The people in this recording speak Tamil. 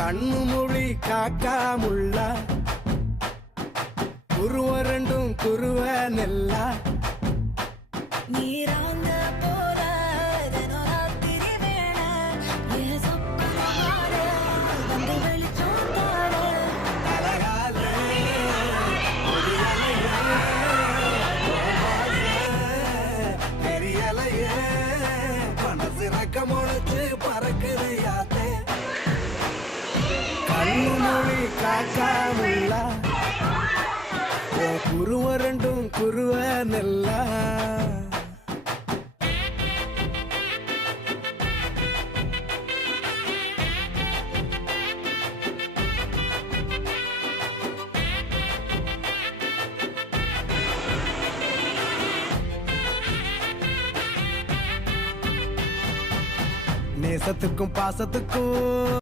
கண்ணு மொழி காக்காமுள்ள குருவ ரெண்டும் குருவ நெல்லா நீராங்க போல தினராத்திரி வேண என் சொப்பனமாட வந்து வெளிச்சம் தாட அழகாலே ஒளியலையே, கோபாசே, தெரியலையே, மனசு ரெக்க முளைச்சு பறக்குது யாத்தே. கண்ணு மொழி காக்காமுள்ள குருவ ரெண்டும் குருவ நெல்லா நேசத்துக்கும் பாசத்துக்கும்